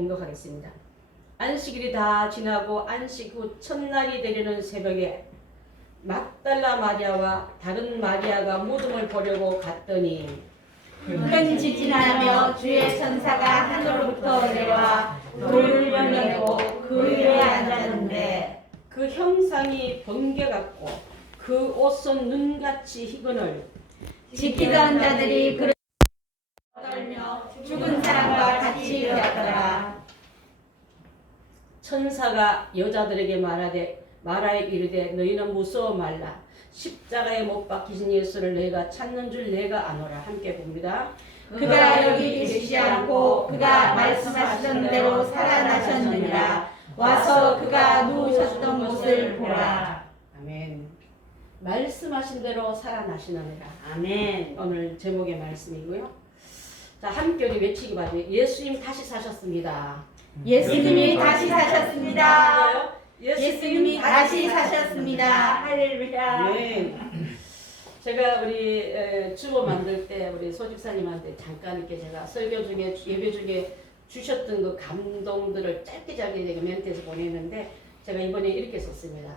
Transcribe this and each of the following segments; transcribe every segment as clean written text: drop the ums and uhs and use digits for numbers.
봉독하겠습니다. 안식일이 다 지나고 안식 후 첫날이 되려는 새벽에 막달라 마리아와 다른 마리아가 무덤을 보려고 갔더니 끈이 지나며 주의 천사가 하늘로부터 내려와 돌을 열어내고 그 위에 앉았는데 그 형상이 번개 같고 그 옷은 눈같이 희건을 지키던 자들이 그를 떨며 죽은 사람과 같이 일어났더라. 천사가 여자들에게 말하여 이르되 너희는 무서워 말라. 십자가에 못 박히신 예수를 너희가 찾는 줄 내가 아노라. 함께 봅니다. 그가 여기 계시지 않고 그가 말씀하시던 대로 살아나셨느니라. 와서 그가 누우셨던 곳을 보라. 아멘. 말씀하신 대로 살아나시느니라. 아멘. 오늘 제목의 말씀이고요. 자, 함께 우리 외치기 바랍니다. 예수님 다시 사셨습니다. 예수님이 다시 사셨습니다. 예수님이 다시 사셨습니다. 할렐루야. 네. 제가 우리 주보 만들 때 우리 소집사님한테 잠깐 이렇게 제가 설교 중에 예배 중에 주셨던 그 감동들을 짧게 멘트에서 보냈는데 제가 이번에 이렇게 썼습니다.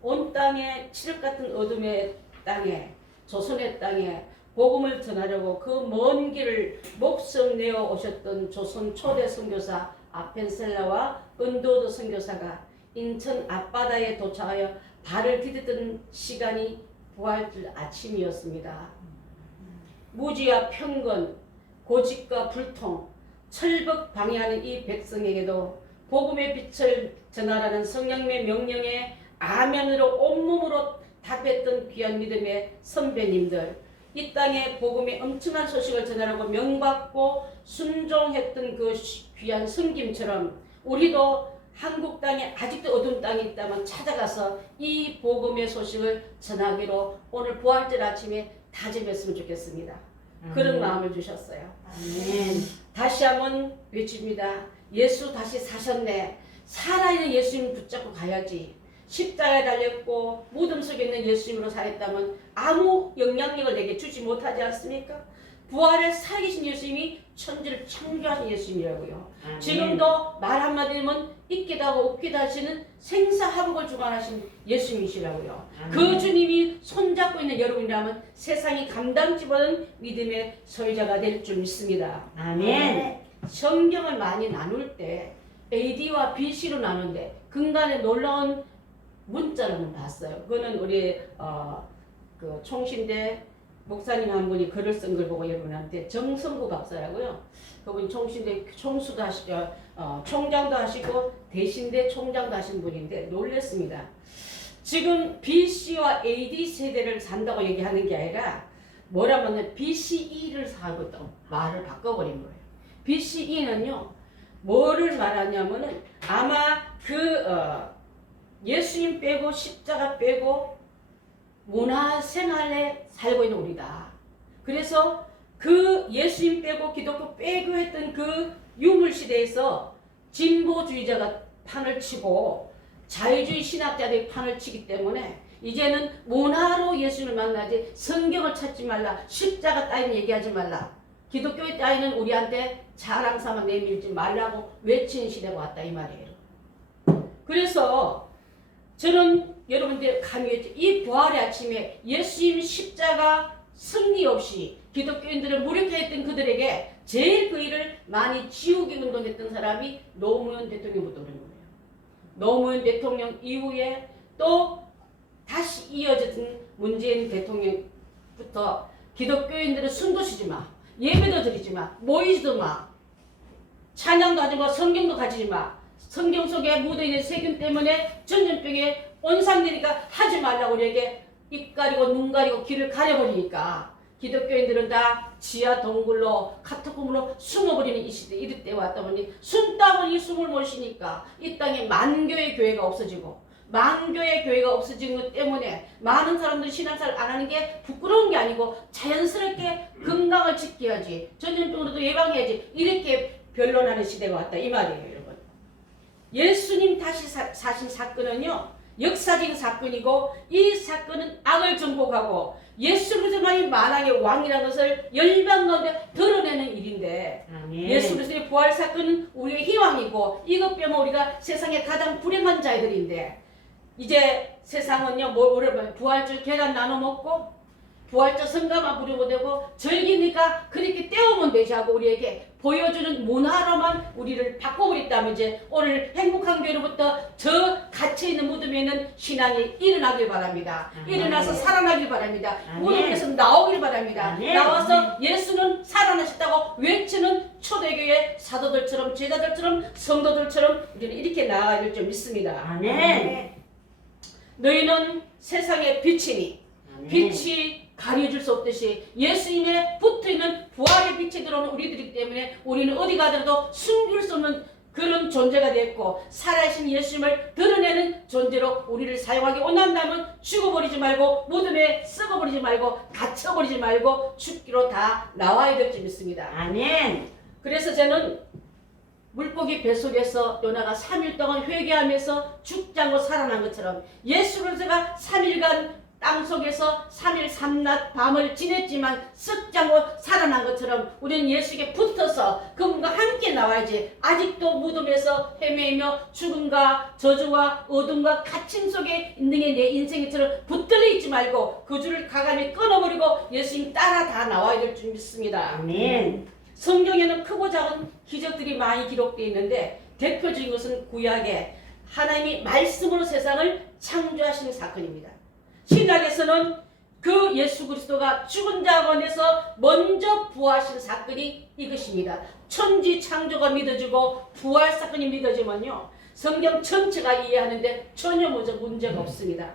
온 땅에 칠흑 같은 어둠의 땅에 조선의 땅에 복음을 전하려고 그 먼 길을 목숨 내어 오셨던 조선 초대 선교사 아펜셀라와 은도드 선교사가 인천 앞바다에 도착하여 발을 디디던 시간이 부활절 아침이었습니다. 무지와 편견, 고집과 불통, 철벽 방해하는 이 백성에게도 복음의 빛을 전하라는 성령의 명령에 아멘으로 온몸으로 답했던 귀한 믿음의 선배님들, 이 땅에 복음의 엄청난 소식을 전하라고 명받고 순종했던 그 귀한 섬김처럼 우리도 한국 땅에 아직도 어두운 땅이 있다면 찾아가서 이 복음의 소식을 전하기로 오늘 부활절 아침에 다짐했으면 좋겠습니다. 그런 마음을 주셨어요. 아멘. 다시 한번 외칩니다. 예수 다시 사셨네. 살아있는 예수님 붙잡고 가야지. 십자가에 달렸고 무덤 속에 있는 예수님으로 살았다면 아무 영향력을 내게 주지 못하지 않습니까? 부활에 살아계신 예수님이 천지를 창조하신 예수님이라고요. 아멘. 지금도 말 한마디면 있기도 하고 없기도 하시는 생사화복을 주관하신 예수님이시라고요. 아멘. 그 주님이 손잡고 있는 여러분이라면 세상이 감당치 못하는 믿음의 소유자가 될 줄 믿습니다. 아멘. 성경을 많이 나눌 때 AD와 BC로 나누는데 근간에 놀라운 문자를 한번 봤어요. 그거는 우리 그 총신대 목사님 한 분이 글을 쓴 걸 보고 여러분한테 정성구 박사라고요. 그분이 총신대 총수도 하시고 총장도 하시고 대신대 총장도 하신 분인데 놀랬습니다. 지금 BC와 AD 세대를 산다고 얘기하는 게 아니라 뭐라면 BCE를 살고 있다고 말을 바꿔버린 거예요. BCE는요 뭐를 말하냐면은 아마 예수님 빼고 십자가 빼고 문화생활에 살고 있는 우리다. 그래서 그 예수님 빼고 기독교 빼고 했던 그 유물시대에서 진보주의자가 판을 치고 자유주의 신학자들이 판을 치기 때문에 이제는 문화로 예수님을 만나지 성경을 찾지 말라. 십자가 따위는 얘기하지 말라. 기독교의 따위는 우리한테 자랑삼아 내밀지 말라고 외치는 시대가 왔다 이 말이에요. 그래서 저는 여러분들 강요했죠. 이 부활의 아침에 예수님 십자가 승리 없이 기독교인들을 무력화했던 그들에게 제일 그 일을 많이 지우기 운동했던 사람이 노무현 대통령부터 그런 거예요. 노무현 대통령 이후에 또 다시 이어졌던 문재인 대통령부터 기독교인들은 숨도 쉬지 마, 예배도 드리지 마, 모이지도 마, 찬양도 하지 마, 성경도 가지지 마. 성경 속에 묻어있는 세균 때문에 전염병에 온상되니까 하지 말라고 우리에게 입 가리고 눈 가리고 귀를 가려버리니까 기독교인들은 다 지하 동굴로 카타콤으로 숨어버리는 이 시대 이럴 때 왔다 보니 숨다 보니 숨을 못 쉬니까 이 땅에 만교의 교회가 없어지고 만교의 교회가 없어진 것 때문에 많은 사람들이 신앙생활 안 하는 게 부끄러운 게 아니고 자연스럽게 건강을 지켜야지 전염병으로도 예방해야지 이렇게 변론하는 시대가 왔다 이 말이에요. 여러분 예수님 다시 사신 사건은요 역사적인 사건이고 이 사건은 악을 정복하고 예수 그리스도만이 만왕의 왕이라는 것을 열방 가운데 드러내는 일인데 아멘. 예수 그리스도의 부활 사건은 우리의 희망이고 이것 빼면 우리가 세상에 가장 불행한 자들인데 이제 세상은요 뭐를 부활절 계란 나눠 먹고 부활절 성가만 부르면 되고 절기니까 그렇게 때우면 되지 하고 우리에게 보여주는 문화로만 우리를 바꿔버렸다면 이제 오늘 행복한 교회로부터 저 갇혀있는 무덤에는 신앙이 일어나길 바랍니다. 일어나서 살아나길 바랍니다. 무덤에서 나오길 바랍니다. 나와서 예수는 살아나셨다고 외치는 초대교회 사도들처럼 제자들처럼 성도들처럼 우리는 이렇게 나아가야 될 줄 믿습니다. 아멘. 너희는 세상의 빛이니 빛이 가려질 수 없듯이 예수님의 붙어있는 부활의 빛이 들어오는 우리들이기 때문에 우리는 어디 가더라도 숨길 수 없는 그런 존재가 됐고 살아계신 예수님을 드러내는 존재로 우리를 사용하기 원한다면 죽어버리지 말고 무덤에 썩어버리지 말고 갇혀버리지 말고 죽기로 다 나와야 될 줄 믿습니다. 아멘. 그래서 저는 물고기 뱃속에서 요나가 3일 동안 회개하면서 죽지 않고 살아난 것처럼 예수 그리스도가 3일간 땅속에서 3일 3낮 밤을 지냈지만 썩지 않고 살아난 것처럼 우리는 예수에게 붙어서 그분과 함께 나와야지. 아직도 무덤에서 헤매이며 죽음과 저주와 어둠과 갇힘 속에 있는 게 내 인생처럼 붙들려 있지 말고 그 줄을 가감히 끊어버리고 예수님 따라 다 나와야 될 줄 믿습니다. 아멘. 성경에는 크고 작은 기적들이 많이 기록되어 있는데 대표적인 것은 구약에 하나님이 말씀으로 세상을 창조하시는 사건입니다. 신약에서는 그 예수 그리스도가 죽은 자 가운데서 먼저 부활하신 사건이 이것입니다. 천지 창조가 믿어지고 부활 사건이 믿어지면요 성경 전체가 이해하는데 전혀 문제가 없습니다.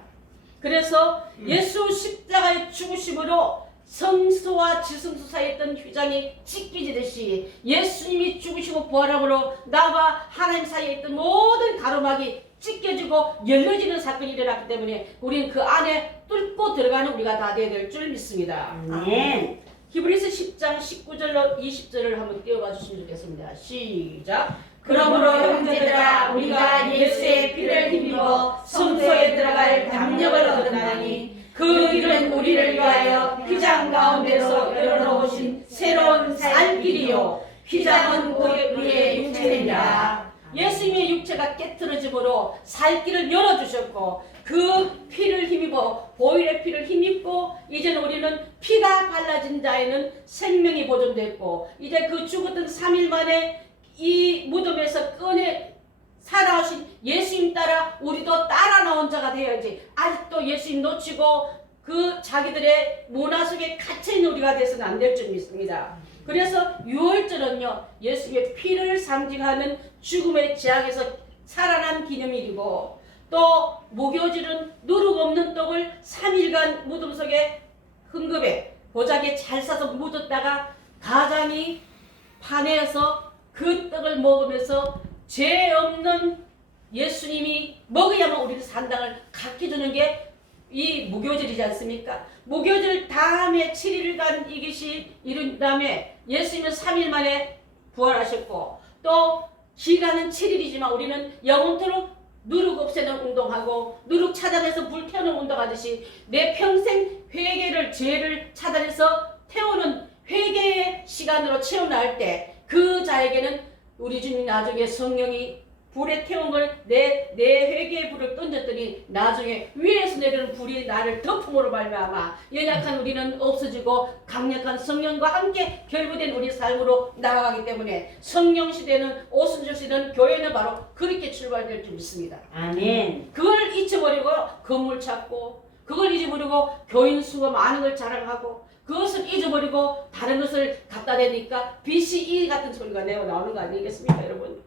그래서 예수 십자가의 죽으심으로 성소와 지성소 사이에 있던 휘장이 찢기지듯이 예수님이 죽으시고 부활함으로 나와 하나님 사이에 있던 모든 가로막이 찢겨지고 열려지는 사건이 일어났기 때문에 우리는 그 안에 뚫고 들어가는 우리가 다 되어야 될 줄 믿습니다. 아멘. 히브리서 10장 19절로 20절을 한번 띄워봐 주시면 좋겠습니다. 시작. 그러므로 형제들아 우리가 예수의 피를 힘입어 성소에 들어갈 담력을 얻었나니 그 일은 우리를 위하여 휘장 가운데서 열어놓으신 새로운 살길이요 휘장은 우리의 육체니라. 예수님의 육체가 깨트려짐으로 살 길을 열어주셨고 그 피를 힘입어 보혈의 피를 힘입고 이제는 우리는 피가 발라진 자에는 생명이 보존됐고 이제 그 죽었던 3일 만에 이 무덤에서 꺼내 살아오신 예수님 따라 우리도 따라 나온 자가 되어야지. 아직도 예수님 놓치고 그 자기들의 문화 속에 갇혀있는 우리가 돼서는 안 될 줄 믿습니다. 그래서 6월절은요 예수님의 피를 상징하는 죽음의 재앙에서 살아난 기념일이고 또 목요일은 누룩 없는 떡을 3일간 무덤 속에 흥급에 보자기에 잘 싸서 묻었다가 가장이 파내서 그 떡을 먹으면서 죄 없는 예수님이 먹어야만 우리를 산당을 갖게 주는 게 이 무교절이지 않습니까? 무교절 다음에 7일간 이것이 이룬 다음에 예수님은 3일 만에 부활하셨고 또 기간은 7일이지만 우리는 영원토록 누룩 없애는 운동하고 누룩 차단해서 불 태우는 운동하듯이 내 평생 회개를 죄를 차단해서 태우는 회개의 시간으로 채워나갈 때 그 자에게는 우리 주님 나중에 성령이 불에 태운 걸 내 회개의 불을 던졌더니 나중에 위에서 내리는 불이 나를 덮음으로 말미암아 연약한 우리는 없어지고 강력한 성령과 함께 결부된 우리 삶으로 나아가기 때문에 성령 시대는 오순절 시대는 교회는 바로 그렇게 출발될 줄 믿습니다. 아멘. 그걸 잊어버리고 건물 찾고 그걸 잊어버리고 교인 수가 많은 걸 자랑하고 그것을 잊어버리고 다른 것을 갖다 대니까 BCE 같은 소리가 내어 나오는 거 아니겠습니까 여러분?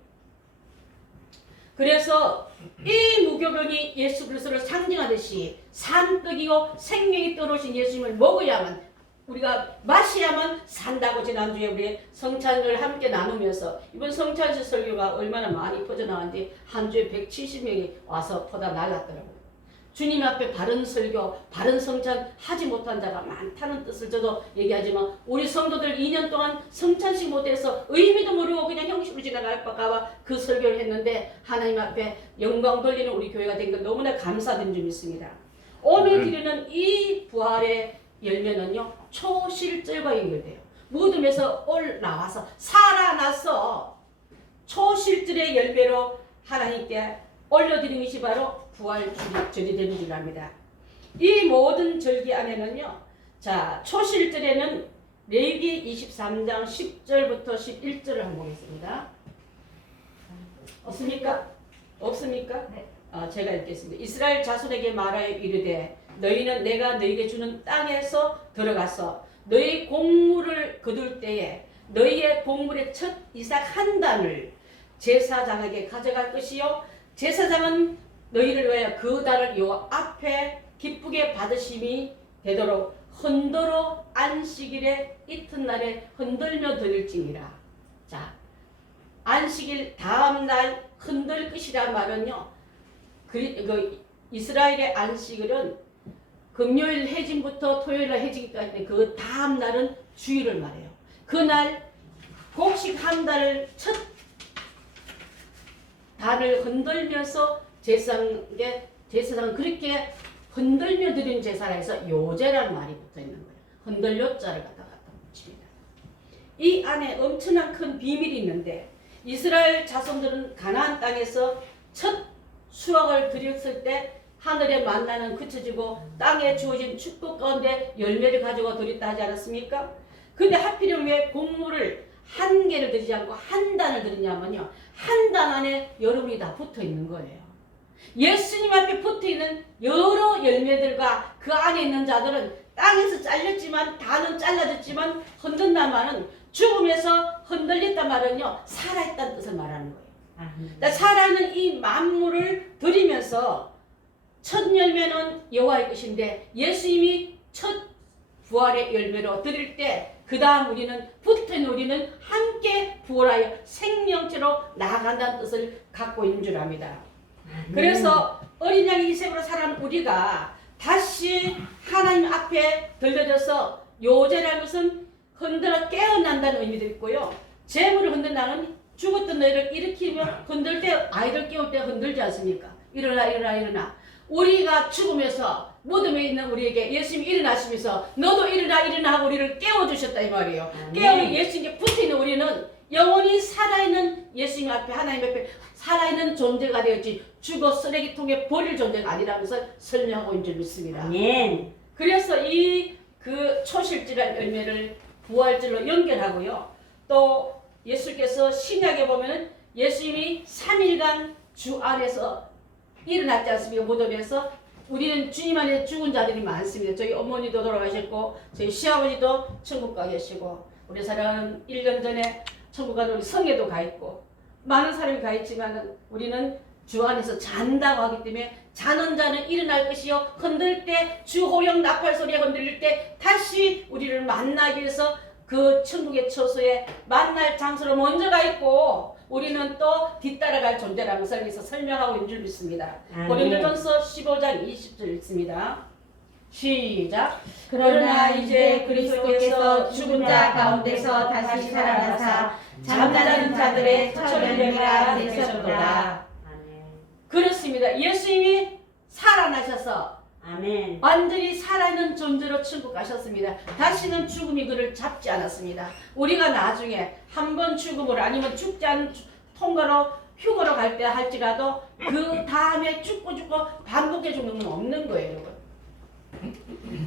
그래서 이 무교병이 예수 그리스도를 상징하듯이 산떡이고 생명이 떨어진 예수님을 먹어야만 우리가 마셔야만 산다고 지난주에 우리 성찬을 함께 나누면서 이번 성찬식 설교가 얼마나 많이 퍼져나왔는지 한 주에 170명이 와서 퍼다 날랐더라고요. 주님 앞에 바른 설교, 바른 성찬 하지 못한 자가 많다는 뜻을 저도 얘기하지만 우리 성도들 2년 동안 성찬식 못해서 의미도 모르고 그냥 형식으로 지나갈까봐 그 설교를 했는데 하나님 앞에 영광 돌리는 우리 교회가 된 것 너무나 감사드린 줄 믿습니다. 오늘 드리는 이 부활의 열매는요 초실절과 연결돼요. 무덤에서 올라와서 살아나서 초실들의 열매로 하나님께 올려드린 것이 바로 부활절이 되는 줄 압니다. 이 모든 절기 안에는요, 자, 초실절에는 레위기 23장 10절부터 11절을 한번 보겠습니다. 없습니까? 없습니까? 네. 제가 읽겠습니다. 이스라엘 자손에게 말하여 이르되 너희는 내가 너희에게 주는 땅에서 들어가서 너희 곡물을 거둘 때에 너희의 곡물의 첫 이삭 한 단을 제사장에게 가져갈 것이요 제사장은 너희를 위하여 그 단을 여호와 앞에 기쁘게 받으심이 되도록 흔들어 안식일의 이튿날에 흔들며 드릴지니라. 자, 안식일 다음 날 흔들 것이란 말은요, 이스라엘의 안식일은 금요일 해진부터 토요일 해지기까지 그 다음 날은 주일을 말해요. 그날 곡식 한 달을 첫 단을 흔들면서 제사장은 그렇게 흔들며 드린 제사라 해서 요제라는 말이 붙어 있는 거예요. 흔들려 자를 갖다 붙입니다. 이 안에 엄청난 큰 비밀이 있는데 이스라엘 자손들은 가나안 땅에서 첫 수확을 드렸을 때 하늘의 만나는 그쳐지고 땅에 주어진 축복 가운데 열매를 가지고 드렸다 하지 않았습니까? 근데 하필이면 왜 곡물을 한 개를 드리지 않고 한 단을 드리냐면요, 한 단 안에 여러분이 다 붙어 있는 거예요. 예수님 앞에 붙어 있는 여러 열매들과 그 안에 있는 자들은 땅에서 잘렸지만 단은 잘라졌지만 흔든다마는 죽음에서 흔들렸단 말은요, 살아있다는 뜻을 말하는 거예요. 그러니까 살아있는 이 만물을 드리면서 첫 열매는 여호와의 것인데 예수님이 첫 부활의 열매로 드릴 때 그 다음 우리는 붙어있는 우리는 함께 부활하여 생명체로 나아간다는 뜻을 갖고 있는 줄 압니다. 그래서 어린 양의 이색으로 살아온 우리가 다시 하나님 앞에 들려져서 요제라는 것은 흔들어 깨어난다는 의미도 있고요. 재물을 흔든다는 죽었던 너희를 일으키며 흔들 때 아이들 깨울 때 흔들지 않습니까? 일어나 일어나 일어나. 우리가 죽으면서 무덤에 있는 우리에게 예수님이 일어나시면서 너도 일어나 일어나 하고 우리를 깨워주셨다 이 말이에요. 깨우니 예수님께 붙어있는 우리는 영원히 살아있는 예수님 앞에 하나님 앞에 살아있는 존재가 되었지 죽어 쓰레기통에 버릴 존재가 아니라는 것을 설명하고 있는 줄 믿습니다. 아멘. 그래서 이 그 초실질한 열매를 부활절로 연결하고요. 또 예수께서 신약에 보면은 예수님이 3일간 주 안에서 일어났지 않습니까? 무덤에서. 우리는 주님 안에 죽은 자들이 많습니다. 저희 어머니도 돌아가셨고 저희 시아버지도 천국 가 계시고 우리 사람은 1년 전에 천국 가서 우리 성에도 가 있고 많은 사람이 가 있지만 우리는 주 안에서 잔다고 하기 때문에 자는 자는 일어날 것이요 흔들 때 주 호령 나팔 소리에 흔들릴 때 다시 우리를 만나기 위해서 그 천국의 처소에 만날 장소로 먼저 가 있고 우리는 또 뒤따라갈 존재라는 것을 여기서 설명하고 있는 줄 믿습니다. 고린도전서 15장 20절 읽습니다. 시작. 그러나 이제 그리스도께서 죽은 자 가운데서 다시 살아나사 잠자는 자들의 첫 열매가 되셨도다. 그렇습니다. 예수님이 살아나셔서 아멘. 완전히 살아있는 존재로 천국 가셨습니다. 다시는 죽음이 그를 잡지 않았습니다. 우리가 나중에 한 번 죽음으로 아니면 죽지 않은 통과로 휴거로 갈 때 할지라도 그 다음에 죽고 반복해 죽는 건 없는 거예요, 여러분.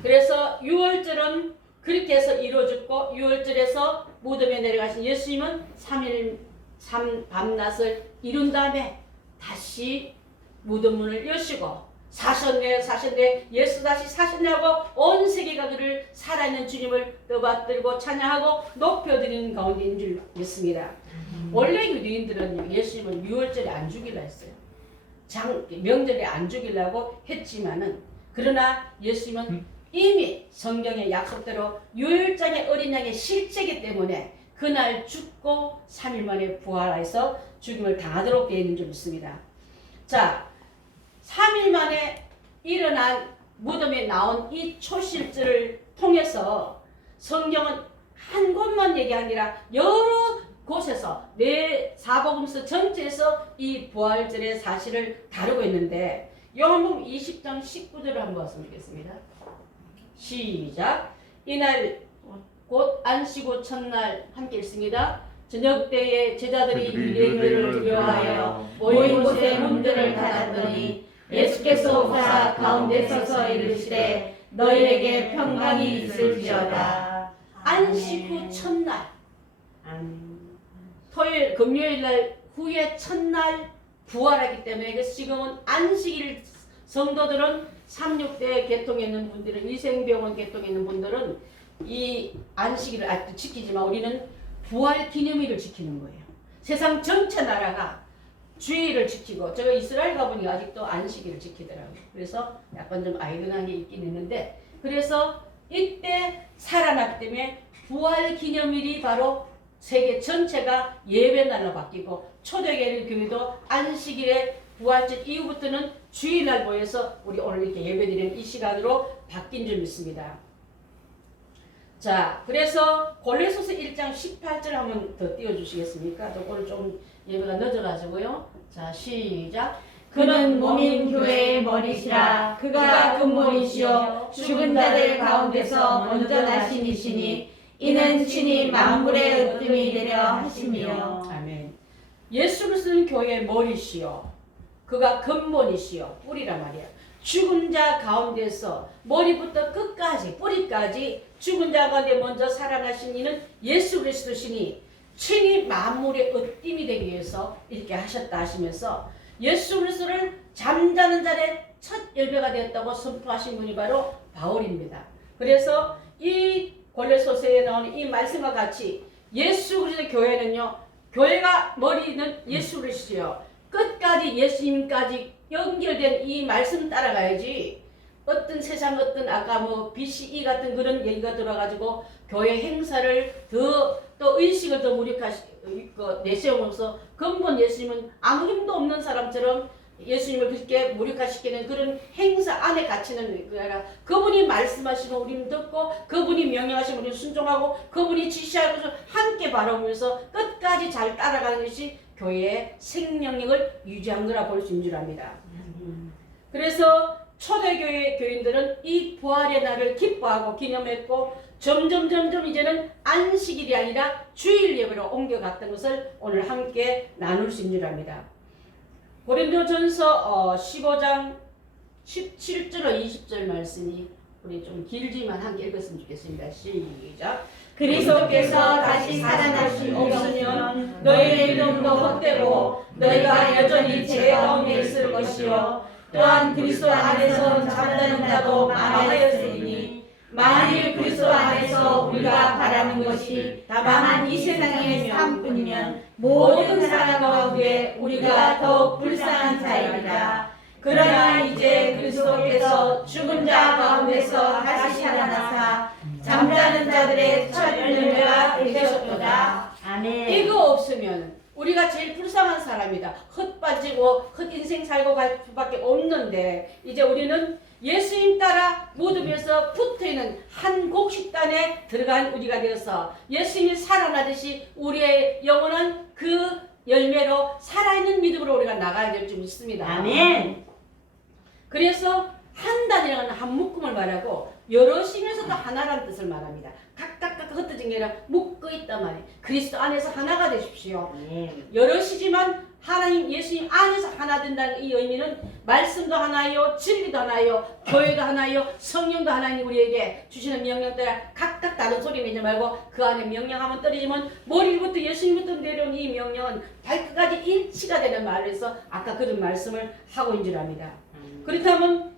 그래서 6월절은 그렇게 해서 이루어졌고 6월절에서 무덤에 내려가신 예수님은 3일 밤낮을 이룬 다음에 다시 무덤 문을 여시고 사셨네 예수 다시 사셨냐고 온 세계가 그를 살아있는 주님을 떠받들고 찬양하고 높여드리는 가운데인 줄 믿습니다. 원래 유대인들은요 예수님은 6월절에 안 죽이려 했어요. 명절에 안 죽이려고 했지만은 그러나 예수님은 이미 성경의 약속대로 6월절의 어린 양의 실체이기 때문에 그날 죽고 3일 만에 부활해서 죽임을 당하도록 되어 있는 줄 믿습니다. 자, 3일 만에 일어난 무덤에 나온 이 초실절을 통해서 성경은 한 곳만 얘기한 게 아니라 여러 곳에서 내 사복음서 전체에서 이 부활절의 사실을 다루고 있는데 요한복음 20장 19절을 한번 봤으면 좋겠습니다. 시작. 이날 곧 안식 후 첫날 함께 읽습니다. 저녁 때에 제자들이 유대인들을 두려워하여 모인 곳에 문들을 닫았더니 예수께서 오사 가운데 서서 이르시되 너희에게 평강이 있을지어다. 안식 후 첫날, 토요일 금요일 날 후에 첫날 부활하기 때문에 그래서 지금은 안식일 성도들은 36대 계통에 있는 분들은 위생병원 계통에 있는 분들은 이 안식일을 아직도 지키지만 우리는 부활 기념일을 지키는 거예요. 세상 전체 나라가 주일을 지키고 제가 이스라엘 가보니 아직도 안식일을 지키더라고요. 그래서 약간 좀 아이러니한 게 있긴 있는데 그래서 이때 살아났기 때문에 부활 기념일이 바로 세계 전체가 예배날로 바뀌고 초대교회 교회도 안식일에 부활절 이후부터는 주일날 모여서 우리 오늘 이렇게 예배드리는 이 시간으로 바뀐 줄 믿습니다. 자, 그래서 골로새서 1장 18절 한번 더 띄워주시겠습니까? 오늘 좀 예배가 늦어가지고요. 자, 시작. 그는 몸인 교회의 머리시라. 그가 근본이시요 죽은 자들 가운데서 먼저 나신 이시니 이는 친히 만물의 으뜸이 되려 하심이요. 아멘. 예수 그리스도는 교회의 머리시요. 그가 근본이시요. 뿌리란 말이야. 죽은 자 가운데서 머리부터 끝까지 뿌리까지 죽은 자 가운데 먼저 살아나신 이는 예수 그리스도시니 친히 만물의 으뜸이 되기 위해서 이렇게 하셨다 하시면서 예수 그리스도를 잠자는 자의 첫 열배가 되었다고 선포하신 분이 바로 바울입니다. 그래서 이 골로새서에 나오는 이 말씀과 같이 예수 그리스도 교회는요, 교회가 머리는 예수 그리스도요, 끝까지 예수님까지 연결된 이 말씀 따라가야지 어떤 세상 어떤 아까 뭐 BCE 같은 그런 얘기가 들어가지고 교회 행사를 또 의식을 더 내세우면서 근본 예수님은 아무 힘도 없는 사람처럼 예수님을 그렇게 무력화시키는 그런 행사 안에 갇히는 거라 그분이 말씀하시고 우리는 듣고 그분이 명령하시면 우리는 순종하고 그분이 지시하고서 함께 바라보면서 끝까지 잘 따라가는 것이 교회의 생명력을 유지한 거라 볼 수 있는 줄 압니다. 그래서 초대교회 교인들은 이 부활의 날을 기뻐하고 기념했고 점점 이제는 안식일이 아니라 주일 예배로 옮겨갔던 것을 오늘 함께 나눌 수 있는 줄 압니다. 고린도전서 15장 17절로 20절 말씀이 우리 좀 길지만 함께 읽었으면 좋겠습니다. 시작. 그리스도께서 다시 살아나시 없으면 너희의 믿음도 헛되고 너희가 여전히 죄 가운데 있을 것이요 또한 그리스도 안에서 잠자는 자도 많아졌으니 만일 그리스도 안에서 우리가 바라는 것이 다만 이 세상의 삶뿐이면 모든 사람 가운데 우리가 더욱 불쌍한 자이리라. 그러나 이제 그리스도께서 죽은 자 가운데서 다시 살아나사 잠자는 자들의 첫 열매가 되셨도다. 아멘. 이거 없으면 우리가 제일 불쌍한 사람이다. 헛 빠지고 헛 인생 살고 갈 수밖에 없는데 이제 우리는 예수님 따라 무덤에서 붙어있는 한 곡식단에 들어간 우리가 되어서 예수님이 살아나듯이 우리의 영혼은 그 열매로 살아있는 믿음으로 우리가 나가야 될 줄 믿습니다. 아멘. 그래서 한 단이라는 한 묶음을 말하고 여럿이면서도 하나라는 뜻을 말합니다. 각각 흩어진 게 아니라 묶어 있단 말이에요. 그리스도 안에서 하나가 되십시오. 여럿이지만 하나님 예수님 안에서 하나 된다는 이 의미는 말씀도 하나요, 진리도 하나요, 교회도 하나요, 성령도 하나님 우리에게 주시는 명령 따라 각각 다른 소리 내지 말고 그 안에 명령하면 떨어지면 머리부터 예수님부터 내려온 이 명령은 발끝까지 일치가 되는 말에서 아까 그런 말씀을 하고 있는 줄 압니다. 그렇다면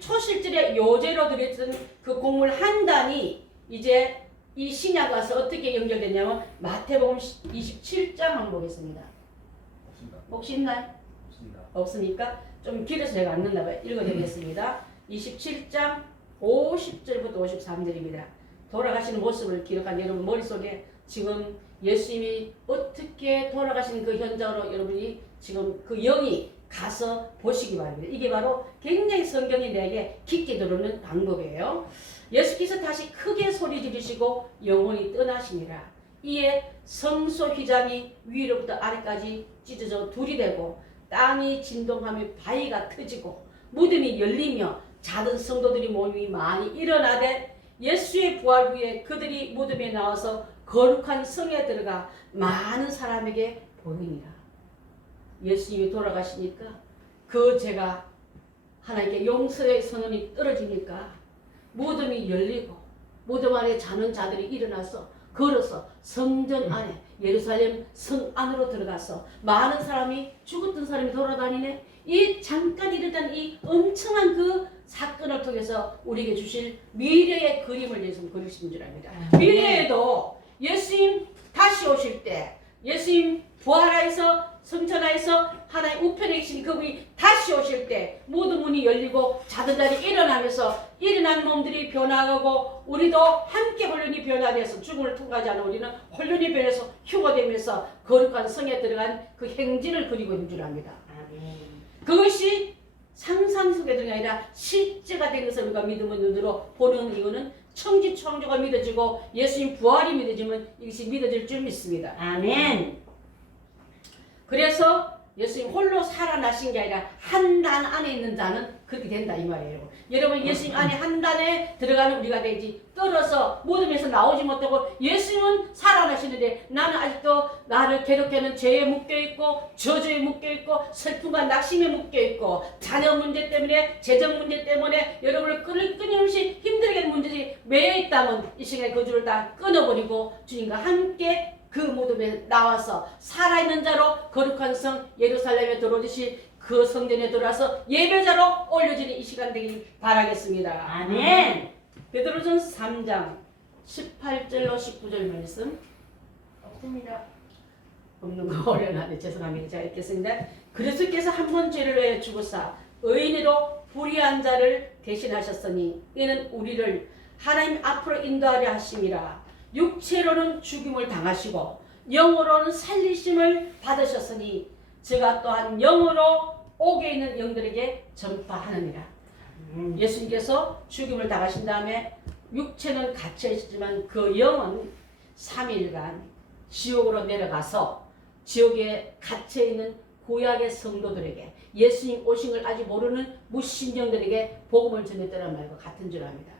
초실절의 요제로 드렸던 그 곡물 한 단이 이제 이 신약 와서 어떻게 연결되냐면 마태복음 27장 한번 보겠습니다. 없습니다. 혹시 있나요? 없습니다. 없으니까 좀 길어서 제가 안 넣나 봐요. 읽어드리겠습니다. 27장 50절부터 53절입니다. 돌아가시는 모습을 기록한 여러분 머릿속에 지금 예수님이 어떻게 돌아가신 그 현장으로 여러분이 지금 그 영이 가서 보시기 바랍니다. 이게 바로 굉장히 성경이 내게 깊게 들어오는 방법이에요. 예수께서 다시 크게 소리 지르시고 영혼이 떠나시니라. 이에 성소 휘장이 위로부터 아래까지 찢어져 둘이 되고 땅이 진동하며 바위가 터지고 무덤이 열리며 작은 성도들이 모임이 많이 일어나되 예수의 부활 후에 그들이 무덤에 나와서 거룩한 성에 들어가 많은 사람에게 보이니라. 예수님이 돌아가시니까 그 죄가 하나님께 용서의 선언이 떨어지니까 무덤이 열리고 무덤 안에 자는 자들이 일어나서 걸어서 성전 안에 예루살렘 성 안으로 들어가서 많은 사람이 죽었던 사람이 돌아다니네. 이 잠깐 일어난 이 엄청난 그 사건을 통해서 우리에게 주실 미래의 그림을 예수님 그리신 줄 압니다. 미래에도 예수님 다시 오실 때 예수님 부활하여서 성천하여서 하나님 우편에 계신 그분이 다시 오실 때 모든 문이 열리고 자던 자리 일어나면서 일어난 몸들이 변화하고 우리도 함께 혼련이 변화돼서 죽음을 통과하지 않은 우리는 혼련이 변해서 휴거되면서 거룩한 성에 들어간 그 행진을 그리고 있는 줄 압니다. 그것이 상상 속에 들어가 아니라 실제가 된 것을 우리가 믿음의 눈으로 보는 이유는 천지 창조가 믿어지고 예수님 부활이 믿어지면 이것이 믿어질 줄 믿습니다. 아멘. 그래서 예수님 홀로 살아나신 게 아니라 한 단 안에 있는 자는 그렇게 된다 이 말이에요. 여러분 예수님 안에 한 단에 들어가는 우리가 되지 떨어서 무덤에서 나오지 못하고 예수님은 살아나시는데 나는 아직도 나를 괴롭게하는 죄에 묶여있고 저주에 묶여있고 슬픔과 낙심에 묶여있고 자녀 문제 때문에 재정 문제 때문에 여러분을 끊임없이 힘들게 하는 문제들이 매여있다면 이 시간에 그 줄을 다 끊어버리고 주님과 함께 그 무덤에 나와서 살아있는 자로 거룩한 성 예루살렘에 들어오듯이 그 성전에 들어와서 예배자로 올려지는 이 시간 되길 바라겠습니다. 아멘. 베드로전서 3장 18절로 19절 말씀 없습니다. 없는 거 어려나네. 죄송합니다. 제가 읽겠습니다. 그리스도께서 한 번 죄를 위해 죽으사 의인으로 불의한 자를 대신하셨으니 이는 우리를 하나님 앞으로 인도하려 하심이라. 육체로는 죽임을 당하시고 영으로는 살리심을 받으셨으니 제가 또한 영으로 옥에 있는 영들에게 전파하느니라. 예수님께서 죽임을 당하신 다음에 육체는 갇혀 있었지만 그 영은 3일간 지옥으로 내려가서 지옥에 갇혀 있는 구약의 성도들에게 예수님 오신 걸 아직 모르는 무신령들에게 복음을 전했다는 말과 같은 줄 압니다.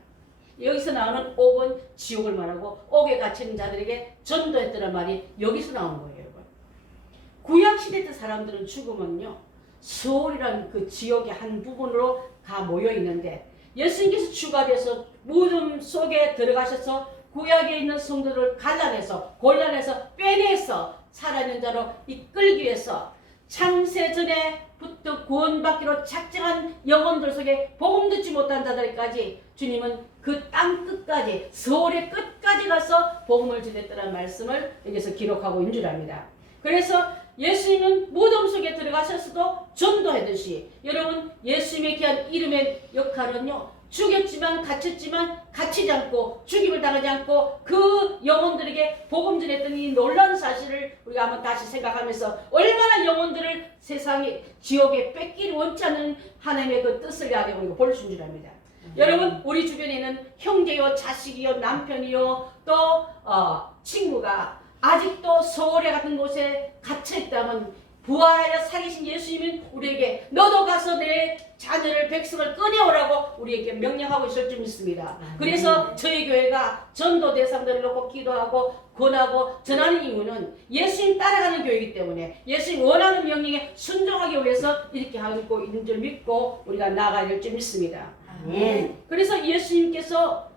여기서 나오는 옥은 지옥을 말하고 옥에 갇혀있는 자들에게 전도했다는 말이 여기서 나오는 거예요. 여러분. 구약시대 때 사람들은 죽으면요 수월이라는 그 지옥의 한 부분으로 가 모여있는데 예수님께서 주가 돼서 무덤 속에 들어가셔서 구약에 있는 성도들을 갈라내서 골라내서 빼내서 살아있는 자로 이끌기 위해서 창세전에부터 구원받기로 작정한 영혼들 속에 복음 듣지 못한 자들까지 주님은 그 땅 끝까지 서울의 끝까지 가서 복음을 전했다는 말씀을 여기서 기록하고 있는 줄 압니다. 그래서 예수님은 무덤 속에 들어가셔서도 전도하듯이 여러분 예수님의 귀한 이름의 역할은요 죽였지만 갇혔지만 갇히지 않고 죽임을 당하지 않고 그 영혼들에게 복음 전했던 이 놀라운 사실을 우리가 한번 다시 생각하면서 얼마나 영혼들을 세상에 지옥에 뺏기를 원치 않는 하나님의 그 뜻을 알고 볼 수 있는 줄 압니다. 여러분 우리 주변에는 형제요 자식이요 남편이요 또 친구가 아직도 서울에 같은 곳에 갇혀있다면 부활하여 살리신 예수님은 우리에게 너도 가서 내 자녀를 백성을 꺼내오라고 우리에게 명령하고 있을 줄 믿습니다. 그래서 저희 교회가 전도 대상들을 놓고 기도하고 권하고 전하는 이유는 예수님 따라가는 교회이기 때문에 예수님 원하는 명령에 순종하기 위해서 이렇게 하고 있는 줄 믿고 우리가 나아가야 될 줄 믿습니다. 그래서 예수님께서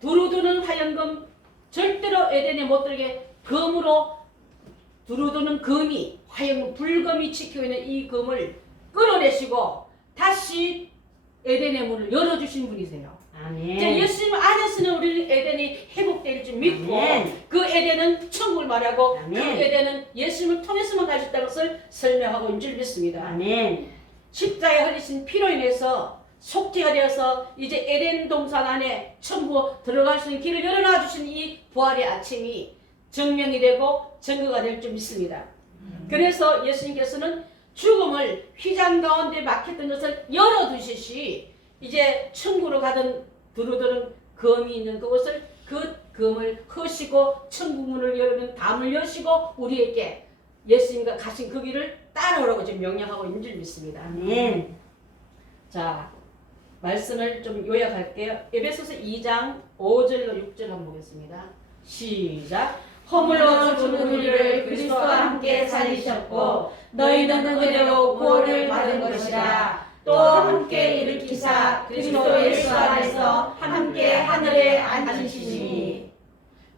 두루두는 화영금 절대로 에덴에 못 들게 금으로 두루두는 금이 화영금 불금이 지키고 있는 이 금을 끌어내시고 다시 에덴의 문을 열어주신 분이세요. 아멘. 예수님 안에서는 우리 에덴이 회복될 줄 믿고 아멘. 그 에덴은 천국을 말하고 아멘. 그 에덴은 예수님을 통해서만 갈 수 있다는 것을 설명하고 있는 줄 믿습니다. 아멘. 십자가에 흘리신 피로 인해서 속죄가 되어서 이제 에덴 동산 안에 천국 들어갈 수 있는 길을 열어놔 주신 이 부활의 아침이 증명이 되고 증거가 될 줄 믿습니다. 그래서 예수님께서는 죽음을 휘장 가운데 막혔던 것을 열어두시시 이제 천국으로 가던 두루두는 검이 있는 그곳을 그 검을 허시고 천국문을 열면 담을 여시고 우리에게 예수님과 가신 그 길을 따라오라고 지금 명령하고 있는 줄 믿습니다. 아멘. 자, 말씀을 좀 요약할게요. 에베소서 2장 5절로 6절 한번 보겠습니다. 시작. 허물로 죽은 우리를 그리스도와 함께 살리셨고 너희는 은혜로 구원을 받은 것이라. 또 함께 일으키사 그리스도 예수 안에서 함께 하늘에 앉으시니.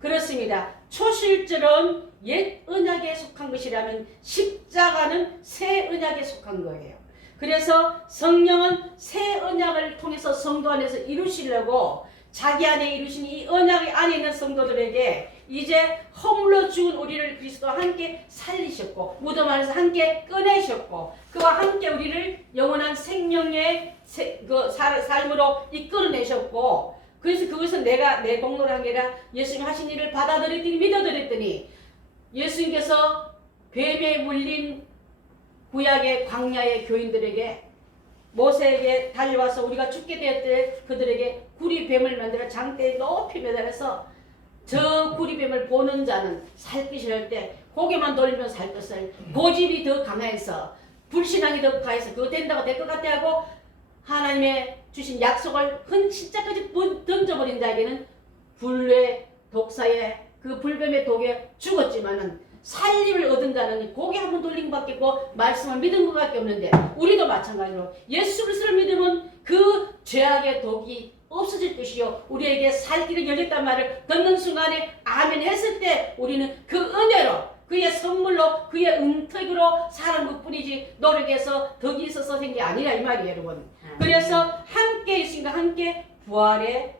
그렇습니다. 초실절은 옛 언약에 속한 것이라면 십자가는 새 언약에 속한 거예요. 그래서 성령은 새 언약을 통해서 성도 안에서 이루시려고 자기 안에 이루신 이 언약 안에 있는 성도들에게 이제 허물로 죽은 우리를 그리스도와 함께 살리셨고 무덤 안에서 함께 꺼내셨고 그와 함께 우리를 영원한 생명의 삶으로 이끌어내셨고 그래서 그것은 내가 내 공로로 한 게 아니라 예수님 하신 일을 받아들였더니 믿어들였더니 예수님께서 뱀에 물린 구약의 광야의 교인들에게 모세에게 달려와서 우리가 죽게 되었을 그들에게 구리뱀을 만들어 장대에 높이 매달아서 저 구리뱀을 보는 자는 살 것이라 할 때 고개만 돌리면 살 것을 고집이 더 강해서 불신앙이 더 강해서 그거 된다고 될 것 같아 하고 하나님의 주신 약속을 십자까지 던져버린 자에게는 불의 독사에 그 불뱀의 독에 죽었지만은 살림을 얻은 자는 고개 한번 돌린 것밖에 없고 말씀을 믿은 것밖에 없는데 우리도 마찬가지로 예수 그리스도를 믿으면 그 죄악의 독이 없어질 것이요 우리에게 살 길이 열렸단 말을 듣는 순간에 아멘 했을 때 우리는 그 은혜로 그의 선물로 그의 은택으로 사는 것뿐이지 노력해서 덕이 있어서 된 게 아니라 이 말이에요 여러분. 그래서 함께 있으니까 함께 부활의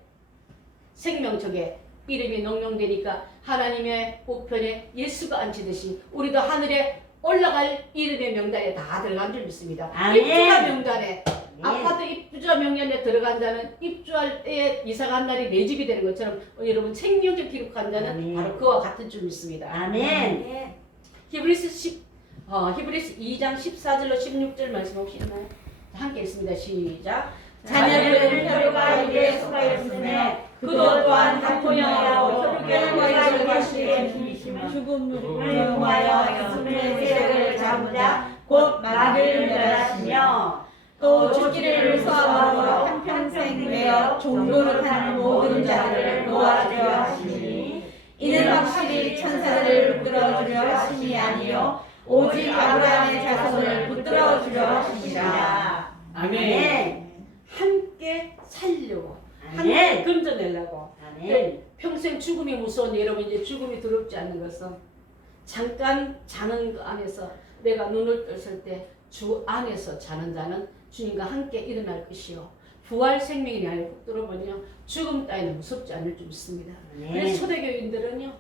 생명척에 이름이 농명되니까 하나님의 우편에 예수가 앉히듯이 우리도 하늘에 올라갈 이름의 명단에 다 들어간 줄 믿습니다. 입주자 명단에 아파트 입주자 명단에 들어간 자는 입주할 때에 이사간 날이 내 집이 되는 것처럼 여러분 생명적 기록한 자는 바로 그와 같은 줄 믿습니다. 아멘. 히브리스 2장 14절로 16절 말씀 혹시 있나요? 함께 있습니다. 시작. 자녀들은 혈육과 육에 속하였음에 그도 또한 한통형이라고 혈육과 육의 것이 중심은 죽음을 통하여 죽음의 세력을 잡으자 곧 마귀를 멸하시며 또 죽기를 소망으로 한평생 매여 종교를 하는 모든 자들을 놓아주려 하시니 이는 확실히 천사들을 붙들어주려 하심이 아니요 오직 아브라함의 자손을 붙들어주려 하시니라. 아멘. 함께 살려고 함께 건져내려고. 평생 죽음이 무서운 여러분 이제 죽음이 두렵지 않는 것은 잠깐 자는 그 안에서 내가 눈을 떴을 때 주 안에서 자는 자는 주님과 함께 일어날 것이요 부활 생명이 아니라 꼭 들어보면요 죽음 따위는 무섭지 않을 줄 믿습니다. 그래서 초대교인들은요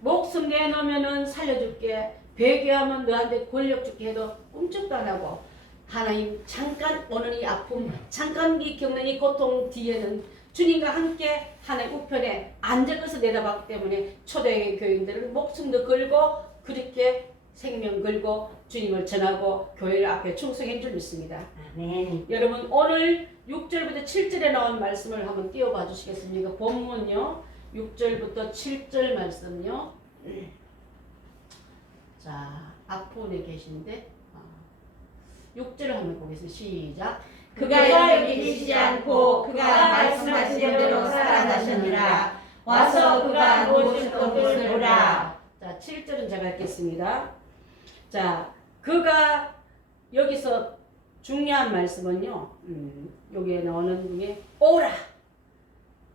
목숨 내놓으면은 살려줄게 배교하면 너한테 권력 줄게 해도 꿈쩍도 안 하고 하나님 잠깐 오는 이 아픔 잠깐 이 겪는 이 고통 뒤에는 주님과 함께 하나님 우편에 앉아서 내다봤기 때문에 초대교인들은 목숨도 걸고 그렇게 생명 걸고 주님을 전하고 교회를 앞에 충성해 줄 믿습니다. 아멘. 여러분 오늘 6절부터 7절에 나온 말씀을 한번 띄워봐 주시겠습니까? 본문요 6절부터 7절 말씀요. 자 앞부분에 계신데 6절을 한번 보겠습니다. 시작. 그가 여기 계시지 않고 그가 말씀하신 대로 살아나셨느라 와서 그가 누우셨던 곳을 보라. 자 7절은 제가 읽겠습니다. 자 그가 여기서 중요한 말씀은요 여기에 나오는 중에 오라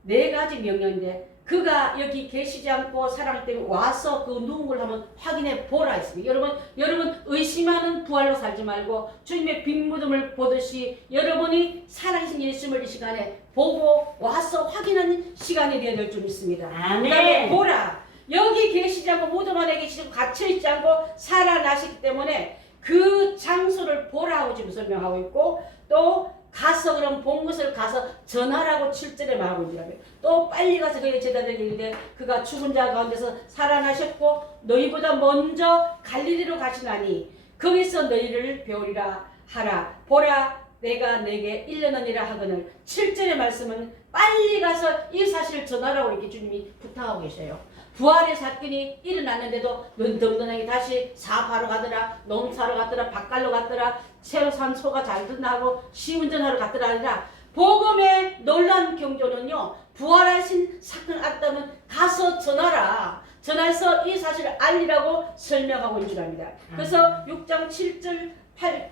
네 가지 명령인데 그가 여기 계시지 않고 사랑 때문에 와서 그 누군가를 한번 확인해 보라 했습니다. 여러분 의심하는 부활로 살지 말고 주님의 빈 무덤을 보듯이 여러분이 살아계신 예수님을 이 시간에 보고 와서 확인하는 시간이 되어야 될 줄 믿습니다. 아멘. 보라 여기 계시지 않고 무덤 안에 계시고 갇혀있지 않고 살아나시기 때문에 그 장소를 보라고 지금 설명하고 있고 또 가서 그럼 본 것을 가서 전하라고 7절에 말하고 있더라고요. 또 빨리 가서 그에게 제자들에게 이르되 그가 죽은 자 가운데서 살아나셨고 너희보다 먼저 갈릴리로 가시나니 거기서 너희를 배우리라 하라. 보라 내가 내게 일러느니라 하거늘. 7절의 말씀은 빨리 가서 이 사실을 전하라고 이렇게 주님이 부탁하고 계셔요. 부활의 사건이 일어났는데도 넌덩덩하게 다시 사업하러 가더라, 농사하러 갔더라, 밭갈러 갔더라, 새로 산 소가 잘 든다고 시운전하러 갔더라 아니라 복음의 놀라운 경조는요, 부활하신 사건을 알았다면 가서 전하라. 전해서 이 사실을 알리라고 설명하고 있는 줄 압니다. 그래서 6장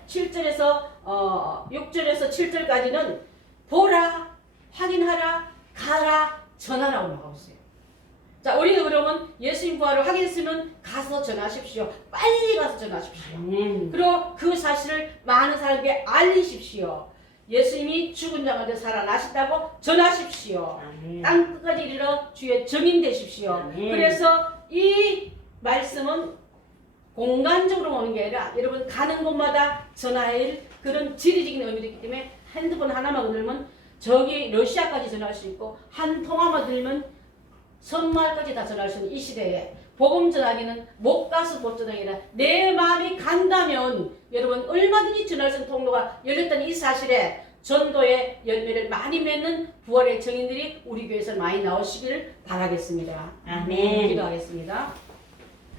7절에서 6절에서 7절까지는 보라, 확인하라, 가라, 전하라고 나가고 있어요. 자, 우리는 그러면 예수님 부활을 확인했으면 가서 전하십시오. 빨리 가서 전하십시오. 그리고 그 사실을 많은 사람에게 알리십시오. 예수님이 죽은 자 가운데 살아나셨다고 전하십시오. 땅 끝까지 이르러 주의 증인 되십시오. 그래서 이 말씀은 공간적으로 오는 게 아니라 여러분 가는 곳마다 전할 그런 지리적인 의미도 있기 때문에 핸드폰 하나만 들면 저기 러시아까지 전할 수 있고 한 통화만 들면 선마을까지 다 전할 수 있는 이 시대에 복음 전하기는 못 가서 못 전하기 아니라 내 마음이 간다면 여러분 얼마든지 전할 수 있는 통로가 열렸다는 이 사실에 전도의 열매를 많이 맺는 부활의 증인들이 우리 교회에서 많이 나오시기를 바라겠습니다. 아멘. 기도하겠습니다.